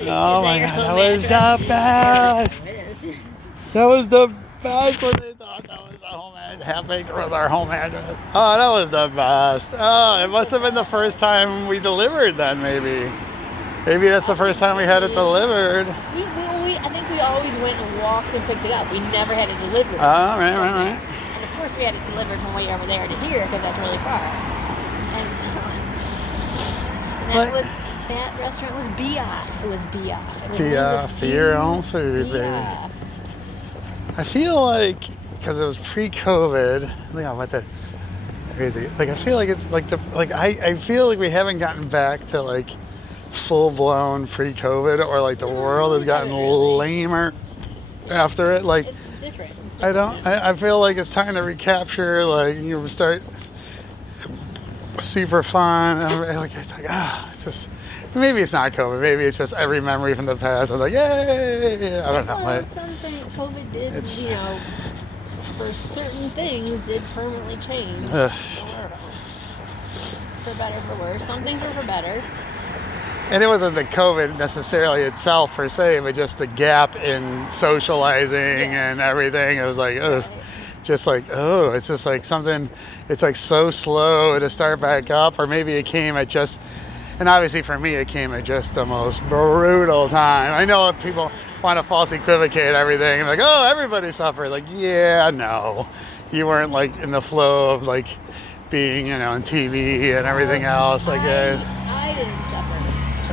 Oh my god, that was the best. That was the best when they thought that was a homemade half acre was our homemade. Oh, that was the best. Oh, it must have been the first time we delivered then, maybe. Maybe that's the first time we had it delivered. I think we always went and walked and picked it up. We never had it delivered. Oh, right. And of course we had it delivered from way over there to here because that's really far. And so that restaurant was Bioff. It was Bioff. Bioff, your own food, baby. I feel like, because it was pre-COVID, look at what the crazy. Like I feel like it's like I feel like we haven't gotten back to like full-blown pre-COVID, or like the world has gotten lamer after it. Like it's different. I feel like it's time to recapture, like, you know, start super fun. Like it's like it's just, maybe it's not COVID, maybe it's just every memory from the past. I was like, yay! I don't know. Well, something COVID did, you know, for certain things did permanently change the world. For better, for worse. Some things were for better. And it wasn't the COVID necessarily itself per se, but just the gap in socializing and everything. It was like, just like, it's just like something, it's like so slow to start back up. Or maybe it came at just, and obviously for me, it came at just the most brutal time. I know people want to falsely equivocate everything. Like, oh, everybody suffered. Like, yeah, no. You weren't like in the flow of like being, you know, on TV and everything else. Like, I didn't suffer.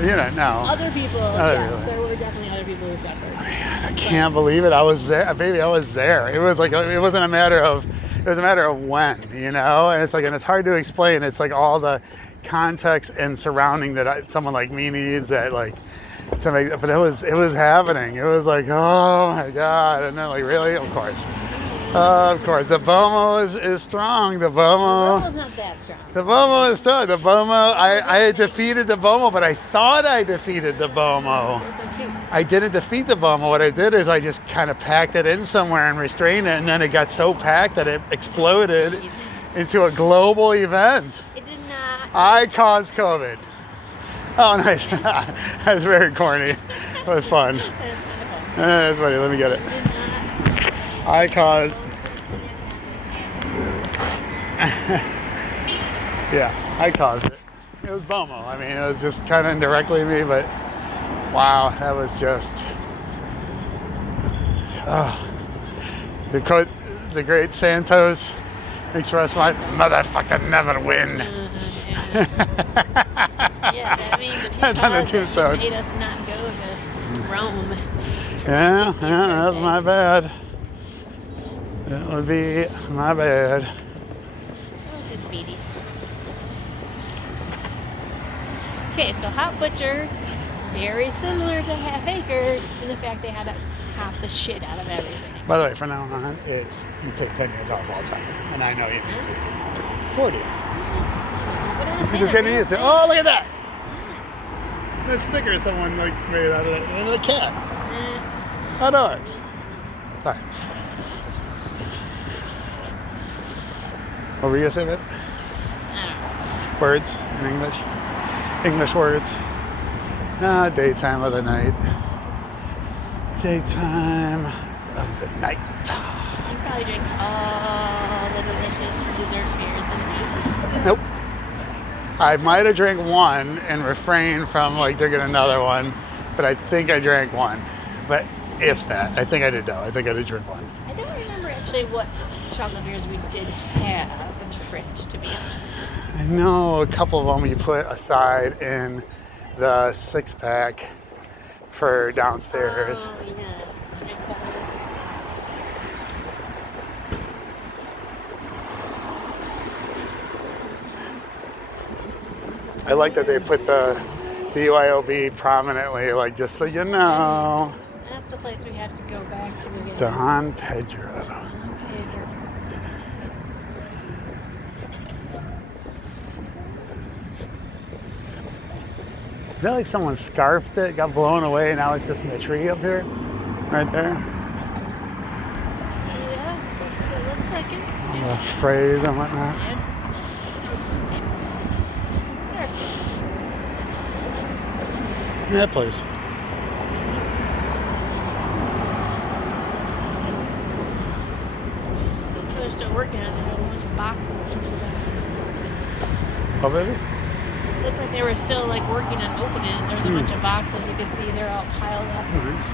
You know, no. Other people, yes, there were definitely other people who suffered. Man, I can't believe it. I was there, baby. I was there. It was like, it wasn't a matter of, it was a matter of when, you know. And it's like, and it's hard to explain. It's like all the context and surrounding that someone like me needs, that like to make. But it was happening. It was like, oh my god. And then like, really, of course. The BOMO is strong. The BOMO's not that strong. The BOMO is strong. The BOMO, I had defeated the BOMO, but I thought I defeated the BOMO. I didn't defeat the BOMO. What I did is I just kind of packed it in somewhere and restrained it, and then it got so packed that it exploded into a global event. It did not. I caused COVID. Oh, nice. That's very corny. It was fun. That's kind of fun. That's funny. Let me get it. I caused. Yeah, I caused it. It was BOMO. I mean, it was just kind of indirectly me, but wow, that was just. The great Santos expressed my motherfucker never win. Yeah, I mean, the That's on the tombstone. Made us not go to Rome. Yeah, that's my bad. It would be my bad. A little too speedy. Okay, so Hot Butcher, very similar to Half Acre in the fact they had to hop the shit out of everything. By the way, from now on, you take 10 years off all the time. And I know you need 40. I'm just getting used to it. Oh, look at that! That sticker someone like made out of it. And a cat. Outdoors. Sorry. What were you gonna say, man? I don't know. Words in English? English words. Daytime of the night. Daytime of the night. You probably drink all the delicious dessert beers in these. Nope. I might have drank one and refrained from like drinking another one, but I think I drank one. But if that, I think I did though. I think I did drink one. I don't remember actually what chocolate beers we did have in the fridge, to be honest. I know a couple of them you put aside in the 6-pack for downstairs. Oh, yes. I like that they put the BYOB prominently, like just so you know. That's the place we have to go back to again. Don Pedro. Is that like someone scarfed it, got blown away, and now it's just in the tree up here? Right there? Yes, it looks like it. The phrase and whatnot. That place. they're still working on it. There's a bunch of boxes. Oh, baby? Looks like they were still like working on opening it. There's a bunch of boxes. You can see they're all piled up. Nice.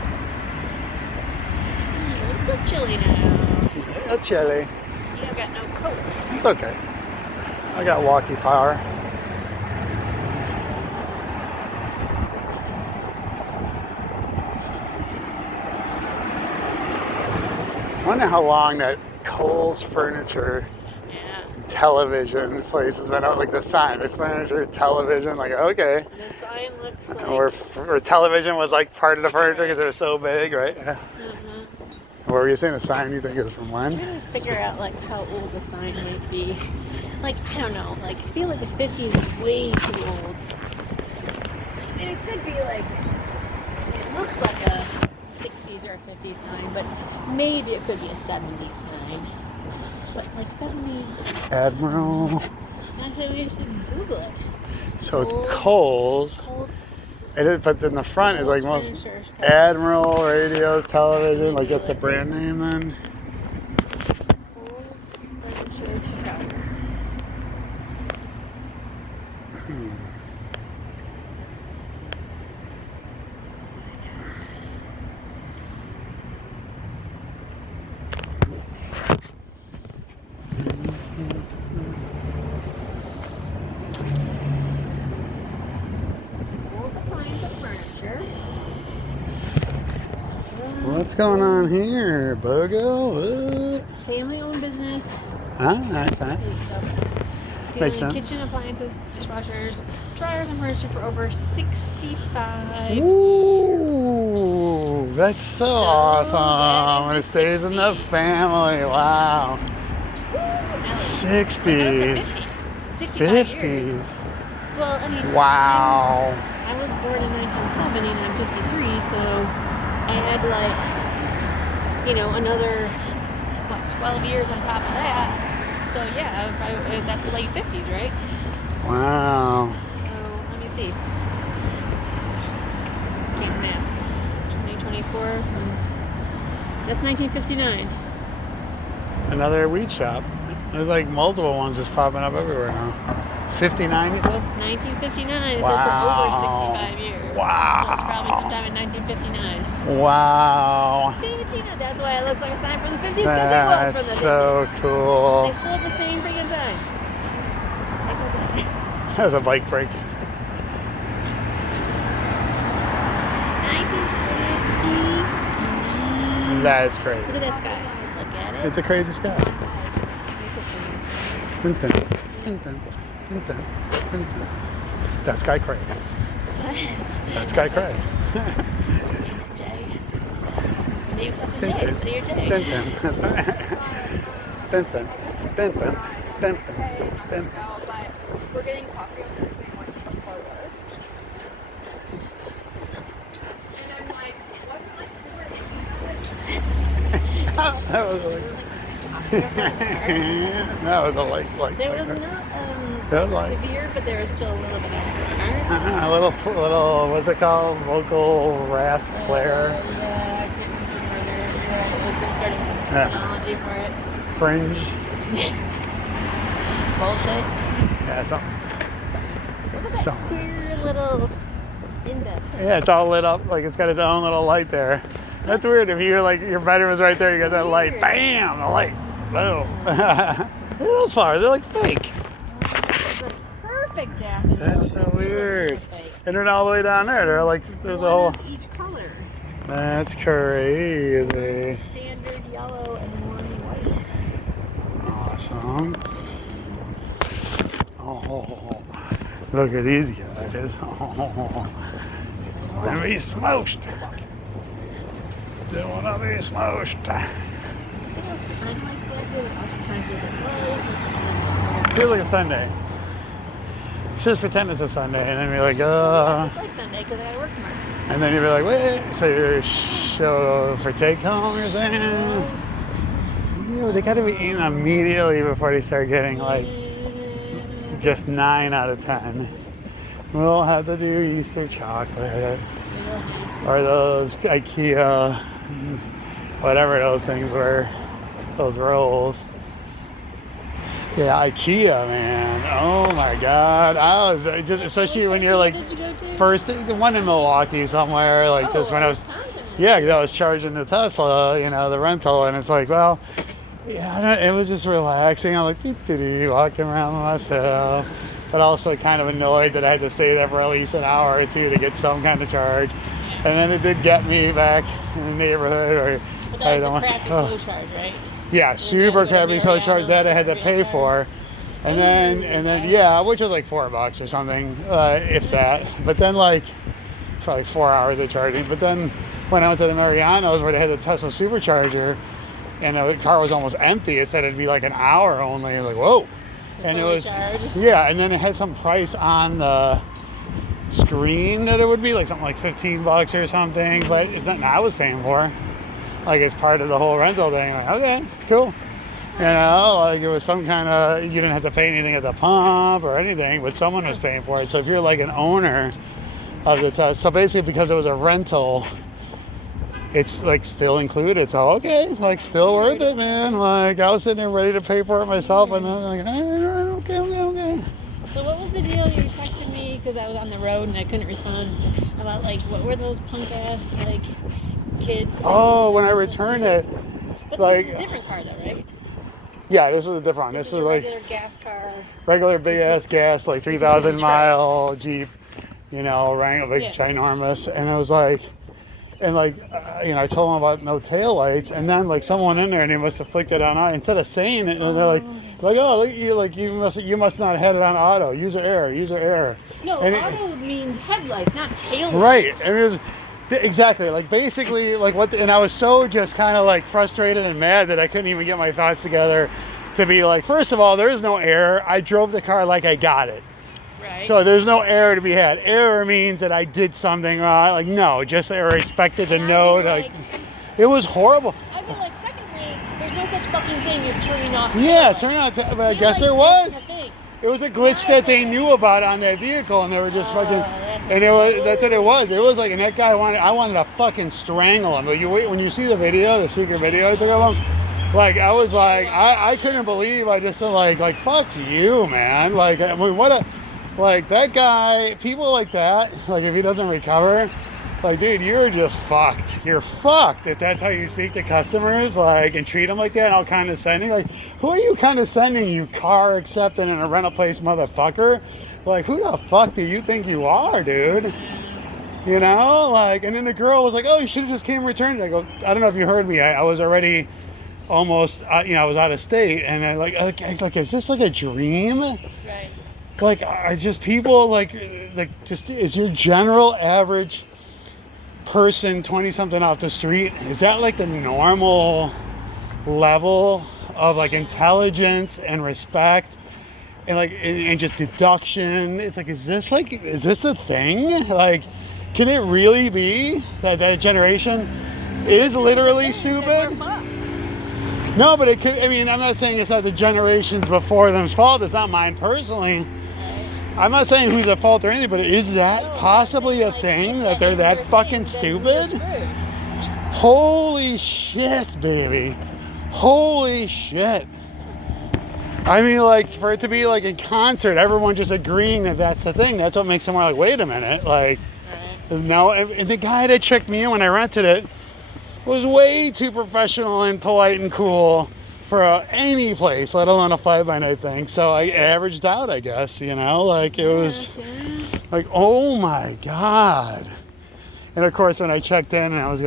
It's still chilly now. A chili. You got no coat. It's okay. I got walkie power. I wonder how long that Kohl's Furniture Yeah. television place has been out, like the sign, the furniture, television, like, okay. The sign looks like. Or television was like part of the furniture because it was so big, right? Yeah. What were you saying? The sign you think is from I'm when? trying to figure out like how old the sign might be. Like I don't know. Like I feel like the 50s is way too old. And it could be like it looks like a 60s or a 50s sign, but maybe it could be a 70s sign. But like 70s. Admiral. Actually, we should Google it. So it's Kohl's. Kohl's It is, but then the front is like most Furniture. Admiral radios, television. Like that's a brand name then. Kohl's Furniture Chicago. Kohl's Appliance and Furniture. What's going on here, Bogo? What? Family-owned business. Huh? Nice, huh? Makes Dealing sense. kitchen appliances, dishwashers, dryers, and furniture for over 65. Ooh, that's so awesome. that It is stays in the 60s. family. Wow. Now, 60s. 65 years. 50s. Well, I mean, Wow. I was born in 1970 and I'm 53, so I had like, another, 12 years on top of that. So yeah, that's the late 50s, right? Wow. So let me see. Can't math. 2024. That's 1959. Another weed shop. There's like multiple ones just popping up everywhere now. 59, you said? 1959. It Wow. said for over 65 years. Wow. So it's probably sometime in 1959. Wow. That's why it looks like a sign from the 50s because it was That's from the 50s. so cool. They still have the same freaking sign. Like what's that? That was a bike brake. 1959. That is great. Look at that sky. Look at it. It's a crazy sky. Dun, dun, dun, dun, dun, dun, dun, dun. That's Guy Craig. That's Guy Craig. Jay. Your name starts with Dun, J, dun, so you're Jay. dun, dun. Dun, dun, dun, dun, dun, dun, dun. We're getting coffee on the same like parlor. And I'm like, wasn't That was like. That was a like. There was not severe, but there was still a little bit of A little, what's it called? Vocal rasp flare. Yeah, I can't remember. It was some sort of Yeah. terminology for it. Fringe. Bullshit. Yeah, something. Look at that Something. queer little index. Yeah, it's all lit up. Like it's got its own little light there. That's weird. If you're like, your bedroom was right there, you got that light. Weird. Bam! The light. Boom. Look at those flowers. They're like fake. It's a perfect daffodil. That's so weird. Fake. And they're all the way down there. They're like, there's a One whole. of each color. That's crazy. Standard yellow and one white. Awesome. Oh, look at these guys. Oh, wanna be smushed. They wanna be smushed. Feels kind of like Sunday, but also kind of feels like, Feels like a Sunday. Just pretend it's a Sunday, and then be like, it's like Sunday because I gotta work tomorrow. and then you'd be like, wait, so you're show for take home, you're saying? Ew, they gotta be eating immediately before they start getting like just 9 out of 10. We'll have to do Easter chocolate or those IKEA, whatever those things were, those rolls. Yeah, IKEA, man. Oh my God. I was just, especially when you're like Did you go to? first, the one in Milwaukee somewhere, like just when I was, Wisconsin. yeah, 'cause I was charging the Tesla, the rental, and it's like, well, yeah, it was just relaxing. I'm like, walking around myself, but also kind of annoyed that I had to stay there for at least an hour or two to get some kind of charge. And then it did get me back in the neighborhood, or But I that don't was want. the crappy slow charge, right? Yeah, super crappy slow charge that I had to pay for. And then yeah, which was like $4 or something, if that. But then like for like 4 hours of charging. But then when I went to the Marianos where they had the Tesla supercharger and the car was almost empty, it said it'd be like an hour only. I was like, whoa. And it was, yeah, and then it had some price on the screen that it would be like something like $15 or something, but it's nothing I was paying for. Like as part of the whole rental thing. Like, okay, cool. Like it was some kind of, you didn't have to pay anything at the pump or anything, but someone was paying for it. So if you're like an owner of the Tesla, so basically because it was a rental, it's like still included. So okay, like still worth it, man. Like I was sitting there ready to pay for it myself, and I'm like, okay. So what was the deal? You texted me because I was on the road and I couldn't respond about like what were those punk ass like kids? Oh, when I returned it, But like this is a different car though, right? yeah, this is a different one. This is a like regular gas car. regular big ass gas, like 3,000 mile Jeep, Wrangler, like ginormous, and it was like. And like, I told them about no taillights, and then like someone in there, and they must have flicked it on auto. Instead of saying it, and they're like, oh, look, you must not have had it on auto. User error. No, and auto means headlights, not taillights. Right, and it was exactly like basically like and I was so just kind of like frustrated and mad that I couldn't even get my thoughts together to be like, first of all, there is no error. I drove the car like I got it. Right. So there's no error to be had. Error means that I did something wrong. Like no, just or expected to know. Like it was horrible. I feel like secondly, there's no such fucking thing as turning off. Yeah, turn out. But I guess there was. It was a glitch that they knew about on that vehicle, and they were just fucking. And that's what it was. It was like, and that guy I wanted to fucking strangle him. But when you see the video, the secret video I took of him, like I was like, I couldn't believe I just said like fuck you, man. Like I mean, what a. Like that guy, people like that, like if he doesn't recover, like dude, you're just fucked. You're fucked if that's how you speak to customers, like and treat them like that. And all condescending. Like who are you condescending, you car accepting in a rental place motherfucker? Like who the fuck do you think you are, dude? Like, and then the girl was like, oh, you should have just came and returned it. I go, I don't know if you heard me. I was already almost, I was out of state, and I like, is this like a dream? Right. Like, I just people like just is your general average person 20-something off the street? Is that like the normal level of like intelligence and respect and like and just deduction? It's like, is this a thing? Like, can it really be that generation is literally stupid? No, but it could. I mean, I'm not saying it's not the generations before them's fault. It's not mine personally. I'm not saying who's at fault or anything, but is that possibly a thing that they're that fucking stupid? Holy shit, baby. Holy shit. I mean, like, for it to be like in concert, everyone just agreeing that that's the thing, that's what makes them like, wait a minute. Like, no, and the guy that checked me in when I rented it was way too professional and polite and cool for any place, let alone a fly-by-night thing. So I averaged out, I guess, like it was like, oh my God. And of course, when I checked in and I was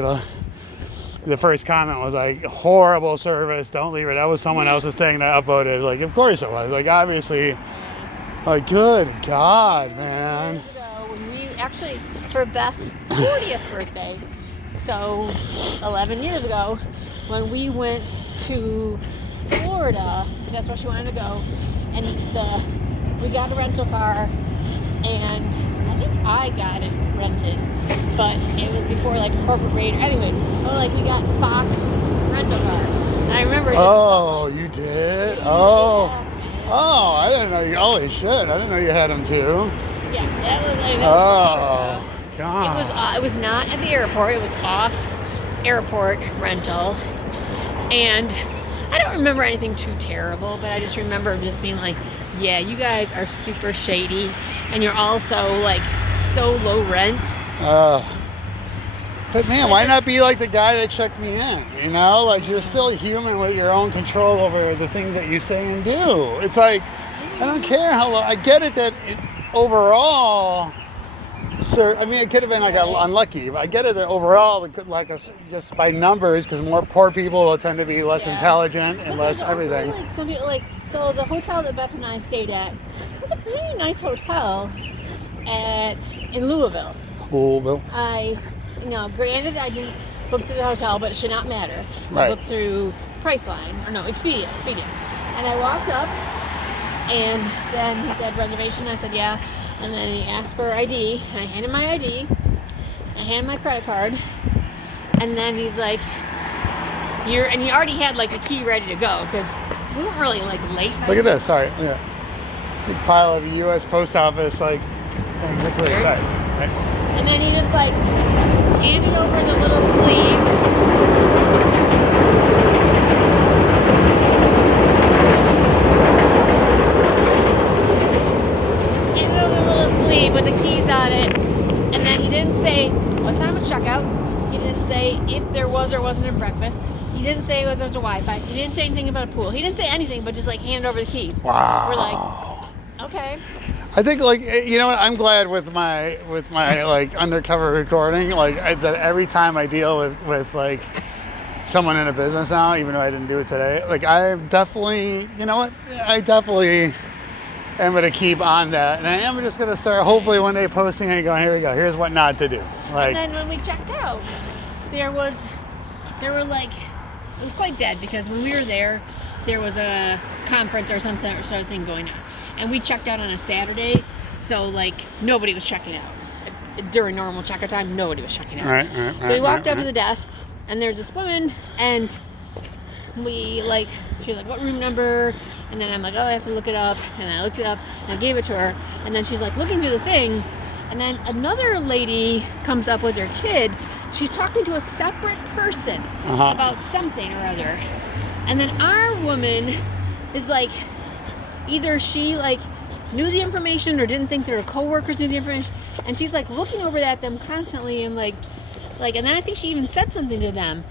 the first comment was like, horrible service, don't leave it. That was someone else's thing that I upvoted. Like, of course it was. Like, obviously, like, good God, man. Years ago, when we actually, for Beth's 40th birthday, so 11 years ago, when we went to Florida, that's where she wanted to go, and we got a rental car, and I think I got it rented, but it was before like corporate rate. Anyways, we got Fox rental car, and I remember. Oh, you did? Oh, I didn't know you. Holy shit, I didn't know you had them too. Yeah, that was. Oh, God. It was not at the airport. It was off airport rental, and I don't remember anything too terrible, but I just remember just being like, yeah, you guys are super shady, and you're also like so low rent. But man, why not be like the guy that checked me in? You know, like you're still human with your own control over the things that you say and do. It's like, I don't care how long. I get it that overall, sir. I mean, it could have been like unlucky. But I get it that overall, like just by numbers, because more poor people will tend to be less intelligent and But less there's also, everything. like some people, like, so the hotel that Beth and I stayed at was a pretty nice hotel in Louisville. Cool. Granted, I didn't book through the hotel, but it should not matter. Right. I booked through Priceline, or no, Expedia. And I walked up, and then he said, reservation. I said, yeah. And then he asked for ID, and I handed my ID. I handed my credit card, and then he's like, and he already had like the key ready to go, because we weren't really like late. Look at this. Sorry. Yeah. Big pile of the U.S. Post Office, like, that's what it's like. Right? And then he just like handed over the little sleeve. Handed over the little sleeve with the keys on it. And then he didn't say what time was checkout. He didn't say if there was or wasn't a breakfast. He didn't say whether there was a Wi-Fi. He didn't say anything about a pool. He didn't say anything, but just like hand over the keys. Wow. We're like, okay. I think, like, you know what, I'm glad with my like undercover recording, like that every time I deal with like someone in a business now, even though I didn't do it today, like I definitely, you know what, I definitely am going to keep on that, and I am just going to start hopefully one day posting and going, here we go, here's what not to do. Like, and then when we checked out, it was quite dead, because when we were there was a conference or something or sort of thing going on. And we checked out on a Saturday, so like nobody was checking out. During normal checkout time, nobody was checking out. Right, so we walked up to the desk, and there's this woman, and she was like, what room number? And then I'm like, oh, I have to look it up. And I looked it up, and I gave it to her. And then she's like looking through the thing, and then another lady comes up with her kid. She's talking to a separate person about something or other. And then our woman is like, either she like knew the information or didn't think their coworkers knew the information, and she's like looking over at them constantly, and like and then I think she even said something to them,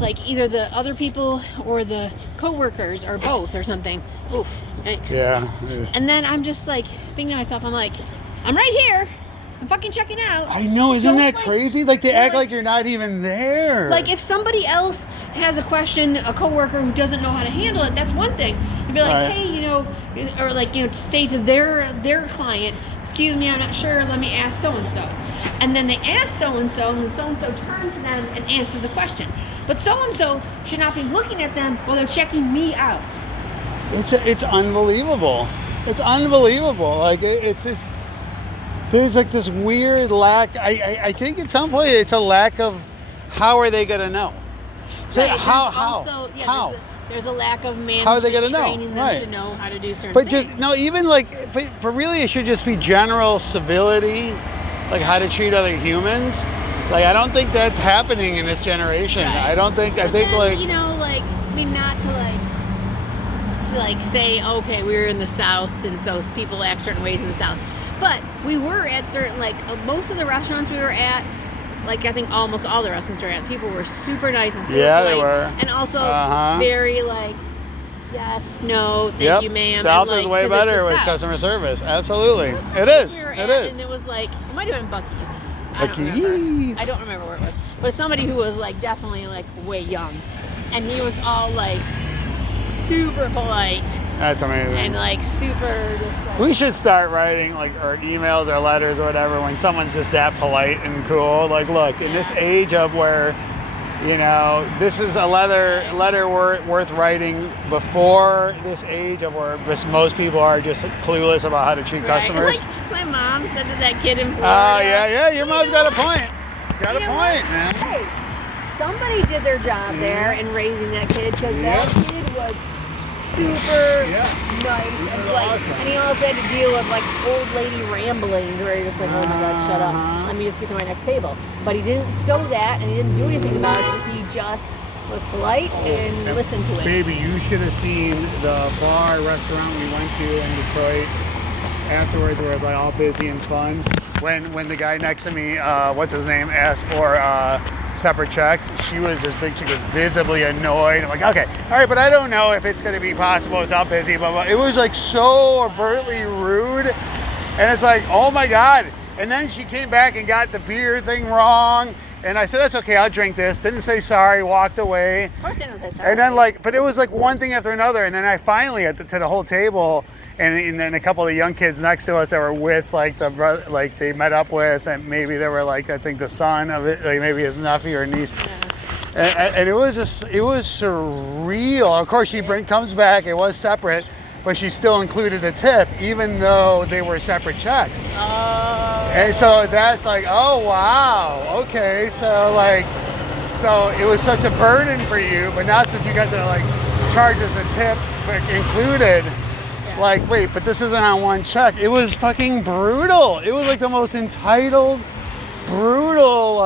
like either the other people or the coworkers or both or something. Oof, yikes. Yeah. And then I'm just like thinking to myself, I'm like, I'm right here, I'm fucking checking out. I know, isn't that like, crazy? Like they act like you're not even there. Like if somebody else has a question, a coworker who doesn't know how to handle it, that's one thing. You'd be like, Right. hey, or like, to say to their client, excuse me, I'm not sure, let me ask so-and-so. And then they ask so-and-so, and then so-and-so turns to them and answers the question. But so-and-so should not be looking at them while they're checking me out. It's unbelievable. It's unbelievable. Like it's just, there's like this weird lack. I think at some point it's a lack of how are they gonna know? So Right, how? Also, yeah, How? There's a lack of management How are they gonna know? training them Right. to know how to do certain But things. just no, even like, but really, it should just be general civility, like how to treat other humans. Like I don't think that's happening in this generation. Right. I don't think. I But think then, like. I mean, not to say, okay, we were in the South, and so people act certain ways in the South. But we were at certain, most of the restaurants we were at, like I think almost all the restaurants we were at, people were super nice and super Yeah, polite, they were. and also Uh-huh. very yes, no, thank you, ma'am. South and, is way 'cause it's better the with South. customer service. Absolutely, it is. We were It at, is. And it was like, it might have been Buc-ee's. I don't remember. Buc-ee's. I don't remember where it was. But somebody who was definitely way young. And he was all super polite That's amazing. and super just We should start writing or emails or letters or whatever when someone's just that polite and cool. Like, look, in this age of where, this is a letter worth writing before this age of where most people are just clueless about how to treat customers. It's like my mom said to that kid in Florida. Oh, yeah, your mom's got a point. Got a You know point, what? man. Hey, somebody did their job there in raising that kid, because that kid was super nice and awesome. and he also had to deal with old lady ramblings where you're just like, oh my god, shut up, let me just get to my next table. But he didn't show that, and he didn't do anything about it. He just was polite and listened to it. Baby, you should have seen the bar restaurant we went to in Detroit afterwards, where it was like all busy and fun. When the guy next to me, what's his name, asked for separate checks, she was visibly annoyed. I'm like, okay, all right, but I don't know if it's going to be possible without busy, blah, blah. It was like so overtly rude, and it's like, oh my God. And then she came back and got the beer thing wrong, and I said, that's okay, I'll drink this. Didn't say sorry, walked away. Of course I didn't say sorry. And then but it was like one thing after another, and then I finally, to the whole table, and then a couple of the young kids next to us that were with they met up with, and maybe they were I think the son of it, like maybe his nephew or niece. Yeah. And it was surreal. Of course, comes back. It was separate, but she still included a tip, even though they were separate checks. Oh. And so that's like, oh wow, okay, so it was such a burden for you, but now since you got to charge us a tip included. Wait, but this isn't on one check. It was fucking brutal. It was the most entitled, brutal,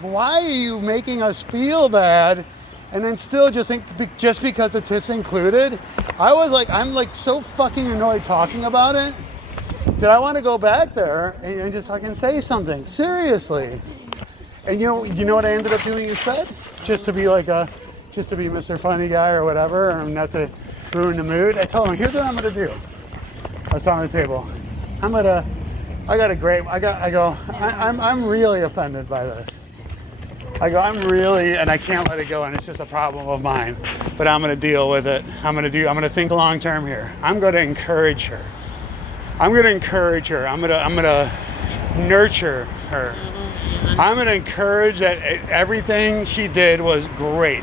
why are you making us feel bad? And then still just because the tip's included, I'm so fucking annoyed talking about it that I want to go back there and just fucking say something. Seriously. And you know what I ended up doing instead? Just to be Mr. Funny Guy or whatever, or not to ruin the mood. I told him, here's what I'm gonna do. I was on the table. I'm really offended by this. And I can't let it go, and it's just a problem of mine. But I'm gonna deal with it. I'm gonna think long term here. I'm gonna encourage her. I'm gonna nurture her. I'm gonna encourage that everything she did was great.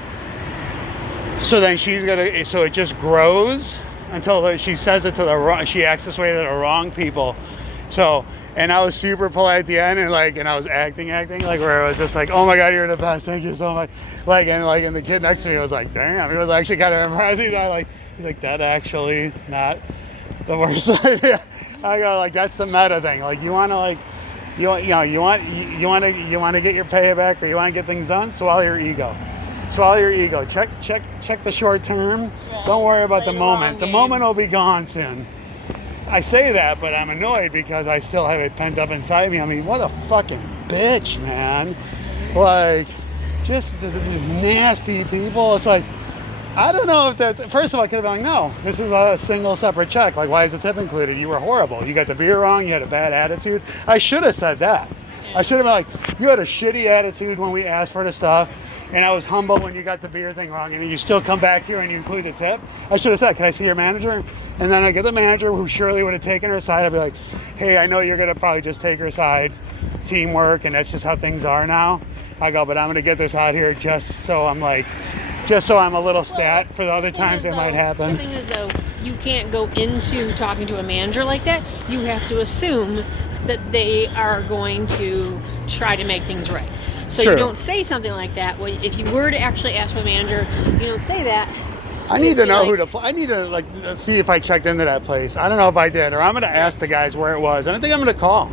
So then so it just grows until she says it she acts this way to the wrong people. So, and I was super polite at the end, and I was acting, where I was just oh my God, you're the best, thank you so much. And the kid next to me was like, damn, he was actually kind of impressed. He's like, that actually not the worst idea. I go, that's the meta thing. You want to you want to get your payback, or you want to get things done, swallow your ego. Check the short term. Yeah. Don't worry about the moment. The moment will be gone soon. I say that, but I'm annoyed because I still have it pent up inside me. I mean, what a fucking bitch, man. Just these nasty people. It's I don't know if that's... First of all, I could have been no, this is a single separate check. Why is the tip included? You were horrible. You got the beer wrong. You had a bad attitude. I should have said that. I should have been you had a shitty attitude when we asked for the stuff, and I was humble when you got the beer thing wrong, and you still come back here and you include the tip. I should have said, can I see your manager? And then I get the manager, who surely would have taken her aside. I'd be hey, I know you're going to probably just take her aside. Teamwork, and that's just how things are now. I go, but I'm going to get this out here just so I'm a little stat for the other times that might happen. The thing is, though, you can't go into talking to a manager like that. You have to assume that they are going to try to make things right. So True. You don't say something like that. Well, if you were to actually ask for a manager, you don't say that. I need to know I need to see if I checked into that place. I don't know if I did, or I'm going to ask the guys where it was, and I think I'm going to call.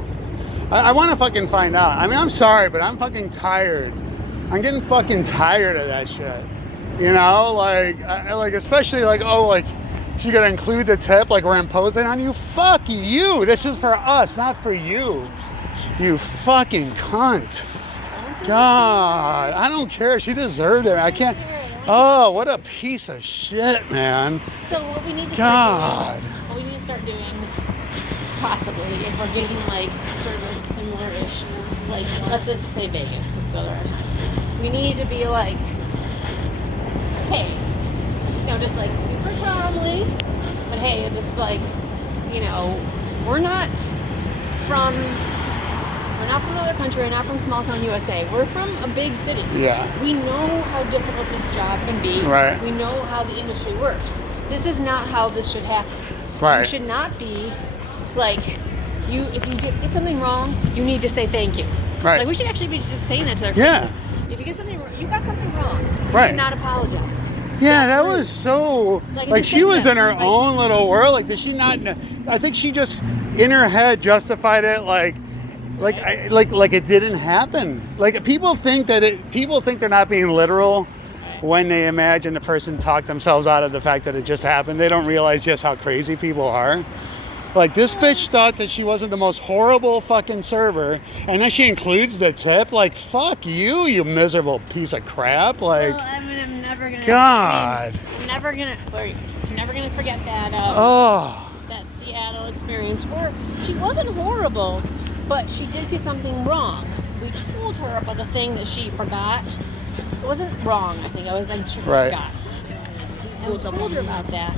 I want to fucking find out. I mean, I'm sorry, but I'm fucking tired. I'm getting fucking tired of that shit. Especially she gotta include the tip, we're imposing on you. Fuck you. This is for us, not for you. You fucking cunt. God, I don't care. She deserved it. I can't. Oh, what a piece of shit, man. So what we need to start doing, possibly, if we're getting service similar-ish, let's just say Vegas, because we go there all the time. We need to be hey, just super calmly, but hey, just we're not from another country, we're not from small town USA, we're from a big city. Yeah. We know how difficult this job can be. Right. We know how the industry works. This is not how this should happen. Right. You should not be if you get something wrong, you need to say thank you. Right. We should actually be just saying that to our Yeah. kids. If you get something wrong, you got something wrong. Right. You not apologize. Yeah, that was so... she was in her own little world. Did she not... I think she just, in her head, justified it like it didn't happen. People think they're not being literal when they imagine the person talked themselves out of the fact that it just happened. They don't realize just how crazy people are. Like, this bitch thought that she wasn't the most horrible fucking server, and then she includes the tip. Like, fuck you, you miserable piece of crap. Like, well, I mean, I'm never gonna. God. I'm never gonna forget that. Oh. That Seattle experience where she wasn't horrible, but she did get something wrong. We told her about the thing that she forgot. It wasn't wrong, I think. I was like, she Right. forgot something. And we told her about that.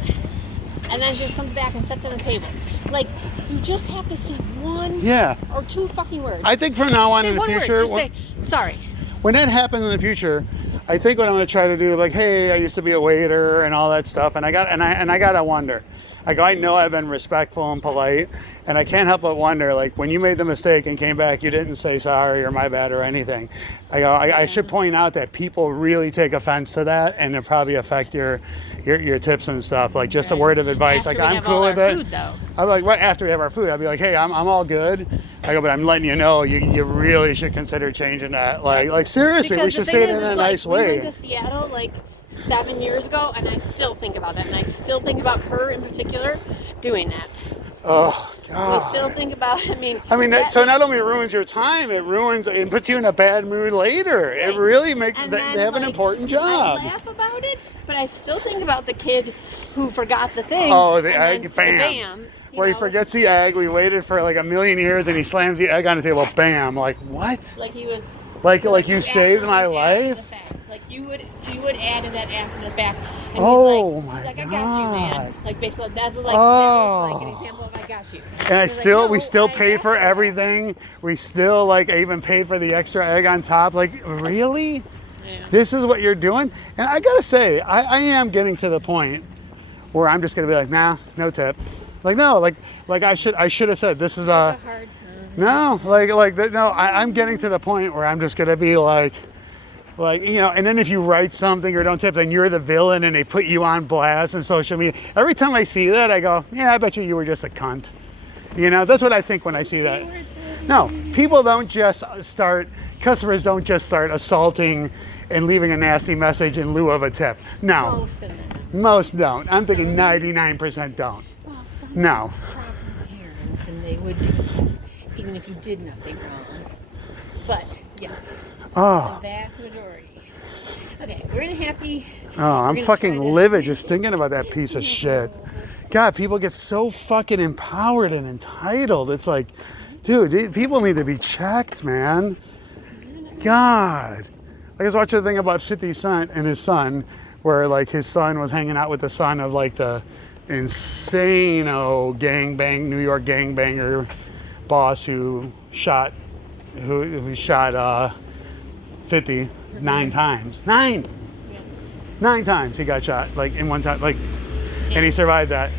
And then she just comes back and sits on the table. Like, you just have to say one Yeah. or two fucking words. I think from now on say in the one future, word. Just say, sorry. when that happens in the future, I think what I'm going to try to do, like, hey, I used to be a waiter and all that stuff, and I gotta wonder. I know I've been respectful and polite, and I can't help but wonder, like, when you made the mistake and came back, you didn't say sorry or my bad or anything. I should point out that people really take offense to that, and it probably affect your tips and stuff. Like, just a word of advice. After Like, we I'm have cool all with our it. food, though. I'm like, right after we have our food, I'll be like, hey, I'm all good. I go, but I'm letting you know, you really should consider changing that. Like seriously, we Because should the say thing it in is, a it's nice like, way. We went to Seattle like 7 years ago, and I still think about that, and I still think about her in particular doing that. Oh, God. We still think about. I mean, So not only ruins your time, it puts you in a bad mood later. It Right. really makes And they then, have an like, important job. I laugh about it, but I still think about the kid who forgot the thing. Oh, the and egg, then bam. you Where he know, forgets the egg. We waited for like a million years, and he slams the egg on the table. Bam! Like, what? Like he was. Like you saved my absolutely after life? the fact. Like you would add to that after the fact. And Oh, he's my like, I got you, man. God. Like basically, that was like an example of I got you. And He's like, we "No, still I paid got for you." everything. We still I even paid for the extra egg on top. Like, really? Yeah. This is what you're doing? And I gotta say, I am getting to the point where I'm just gonna be like, nah, no tip. Like, no, like I should have said this is It was a hard time. no, I'm getting to the point where I'm just gonna be like, and then if you write something or don't tip, then you're the villain and they put you on blast on social media. Every time I see that, I go, yeah, I bet you were just a cunt. That's what I think when I see that. No, customers don't just start assaulting and leaving a nasty message in lieu of a tip. No, Most of them. most don't. I'm thinking 99% don't. Well, some No. proper parents, and they would do, even if you did nothing wrong. But yes, Oh, the vast majority. Okay, we're in a happy. I'm gonna fucking try to- livid just thinking about that piece of shit. God, people get so fucking empowered and entitled. It's like, dude, people need to be checked, man. God. I was watching a thing about 50 Cent and his son, where like his son was hanging out with the son of like the insane New York gangbanger boss who shot 50 9 times. Nine times he got shot, like in one time, like, and he survived that.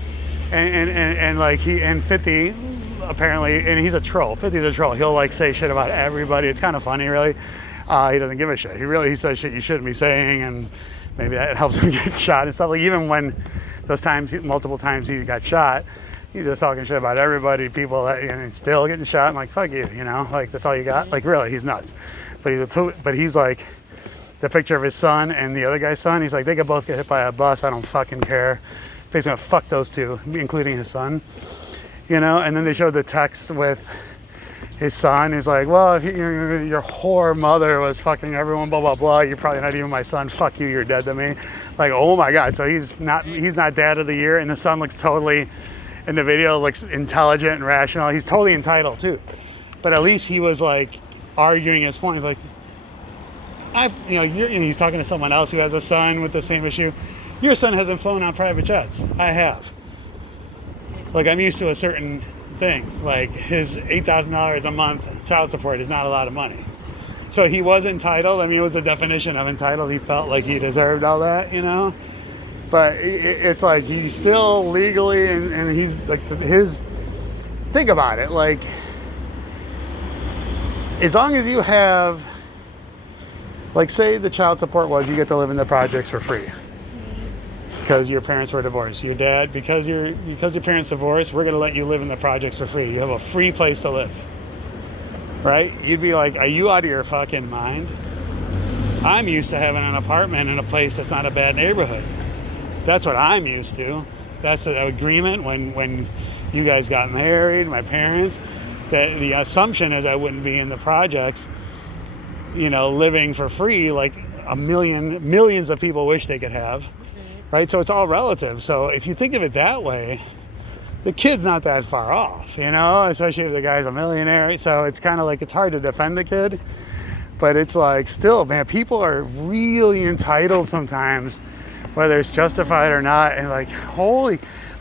And like 50 apparently, and he's a troll. 50's a troll. He'll like say shit about everybody. It's kind of funny, really. He doesn't give a shit. He says shit you shouldn't be saying, and maybe that helps him get shot and stuff. Like, even when those times, multiple times he got shot, he's just talking shit about everybody, people that, and still getting shot. I'm like, fuck you, like, that's all you got? Like, really, he's nuts. But he's like, the picture of his son and the other guy's son, he's like, they could both get hit by a bus. I don't fucking care. But he's gonna fuck those two, including his son. And then they showed the text with his son. He's like, well, your whore mother was fucking everyone, blah, blah, blah. You're probably not even my son. Fuck you, you're dead to me. Like, oh my God. So he's not dad of the year. And the son looks totally, in the video, looks intelligent and rational. He's totally entitled too. But at least he was like arguing his point. He's like, he's talking to someone else who has a son with the same issue. Your son hasn't flown on private jets. I have. Like, I'm used to a certain thing. Like, his $8,000 a month child support is not a lot of money. So he was entitled. I mean, it was the definition of entitled. He felt like he deserved all that, But it's like he's still legally, and he's like think about it. Like, as long as you have, like, say the child support was you get to live in the projects for free because your parents were divorced. Your dad, because your parents divorced, we're gonna let you live in the projects for free. You have a free place to live, right? You'd be like, are you out of your fucking mind? I'm used to having an apartment in a place that's not a bad neighborhood. That's what I'm used to. That's an agreement when you guys got married, my parents, that the assumption is I wouldn't be in the projects, living for free like millions of people wish they could have, right? So it's all relative. So if you think of it that way, the kid's not that far off, especially if the guy's a millionaire. So it's kind of like, it's hard to defend the kid, but it's like, still, man, people are really entitled sometimes, whether it's justified or not. And like,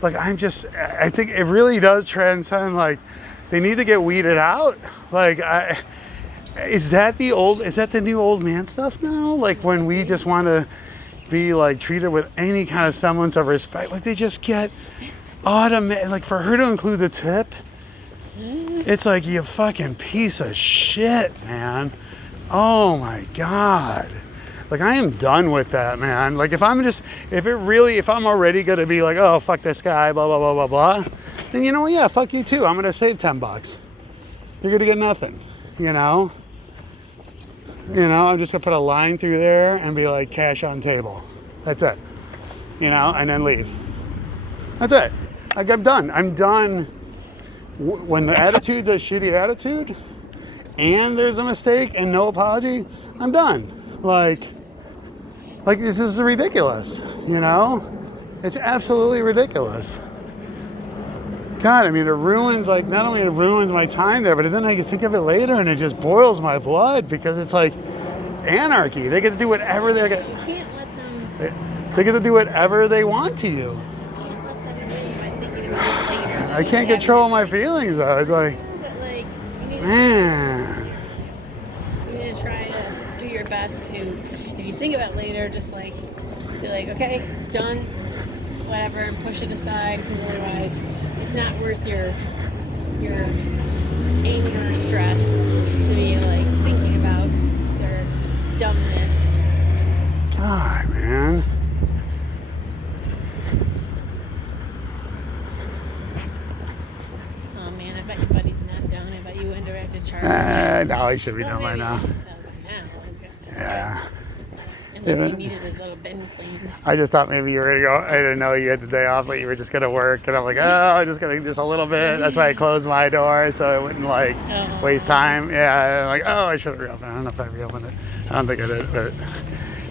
I think it really does transcend, like, they need to get weeded out. Like, is that the new old man stuff now? Like, when we just want to be like treated with any kind of semblance of respect, like they just get automatic, like for her to include the tip, it's like, you fucking piece of shit, man. Oh my God. Like, I am done with that, man. Like, if I'm already going to be like, oh, fuck this guy, blah, blah, blah, blah, blah, then yeah, fuck you too. I'm going to save $10. You're going to get nothing, I'm just going to put a line through there and be like, cash on table. That's it. And then leave. That's it. Like, I'm done. When the attitude's a shitty attitude and there's a mistake and no apology, I'm done. Like this is ridiculous, It's absolutely ridiculous. God, I mean, not only it ruins my time there, but then I can think of it later and it just boils my blood, because it's like anarchy. They get to do whatever You can't let them. They get to do whatever they want to you. You can't let them win by thinking about it later. I can't control my feelings though. It's like, But like, you need man. You need to try to do your best to, if you think about it later, just like be like, okay, it's done, whatever, and push it aside, because otherwise it's not worth your anger or stress to be like thinking about their dumbness. God, man. Oh man, I bet your buddy's not done. I bet you indirected charge. No, he should be done by now. Yeah. Unless he needed his little bin cleaned. I just thought maybe you were gonna go. I didn't know you had the day off, but you were just gonna work, and I'm like, oh, I'm just gonna just a little bit. That's why I closed my door so it wouldn't like waste time. Yeah, I'm like, oh, I should have reopened it. I don't know if I reopened it. I don't think I did,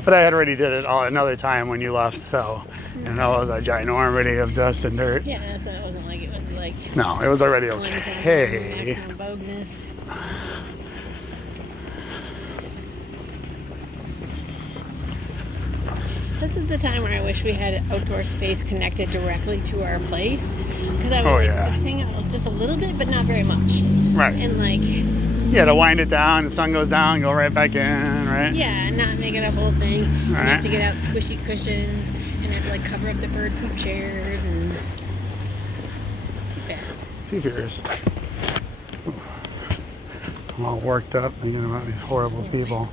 but I had already did it all another time when you left. So, it was a ginormity of dust and dirt. Yeah, so it wasn't like it was like. No, it was already one time okay. maximum bogus. This is the time where I wish we had an outdoor space connected directly to our place, because I would just hang out just a little bit, but not very much. Right. And like. Yeah, to wind it down, the sun goes down, go right back in, right? Yeah, and not make it a whole thing. Right. And have to get out squishy cushions and have to like cover up the bird poop chairs and. Too fast. Too furious. I'm all worked up thinking about these horrible people.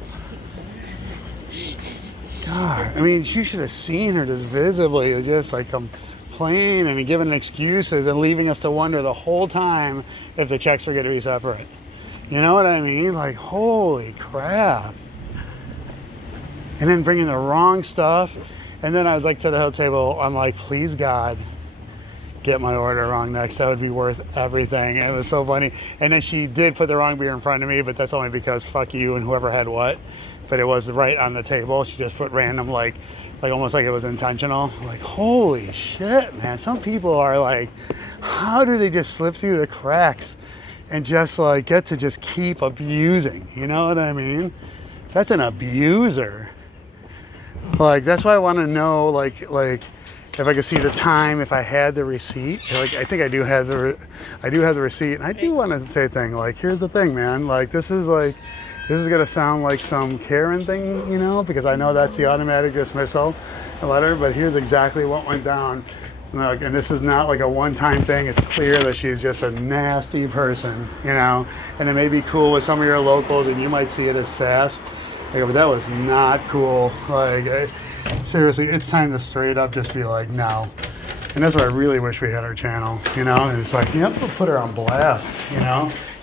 God, I mean, you should have seen her just visibly, just like complaining and giving excuses and leaving us to wonder the whole time if the checks were going to be separate. You know what I mean? Like, holy crap. And then bringing the wrong stuff. And then I was like to the hill table, I'm like, please God, get my order wrong next. That would be worth everything. It was so funny. And then she did put the wrong beer in front of me, but that's only because fuck you and whoever had what. But it was right on the table. She just put random, like almost like it was intentional. Like, holy shit, man. Some people are like, how do they just slip through the cracks and just like get to just keep abusing? You know what I mean? That's an abuser. Like, that's why I want to know, like if I could see the time, if I had the receipt. Like, I think I do have the receipt. And I do want to say a thing. Like, here's the thing, man. Like, this is gonna sound like some Karen thing, because I know that's the automatic dismissal letter, but here's exactly what went down. Look, and this is not like a one-time thing. It's clear that she's just a nasty person, and it may be cool with some of your locals and you might see it as sass, but that was not cool. Like, seriously, it's time to straight up just be like, no. And that's what I really wish we had our channel, and it's like, you have to put her on blast,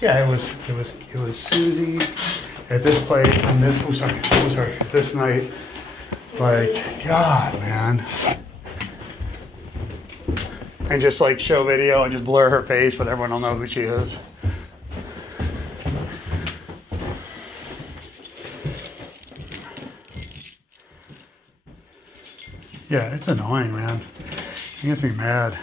Yeah, it was Susie. at this place and this, at this night. Like, God, man. And just like show video and just blur her face, but everyone will know who she is. Yeah, it's annoying, man. It gets me mad.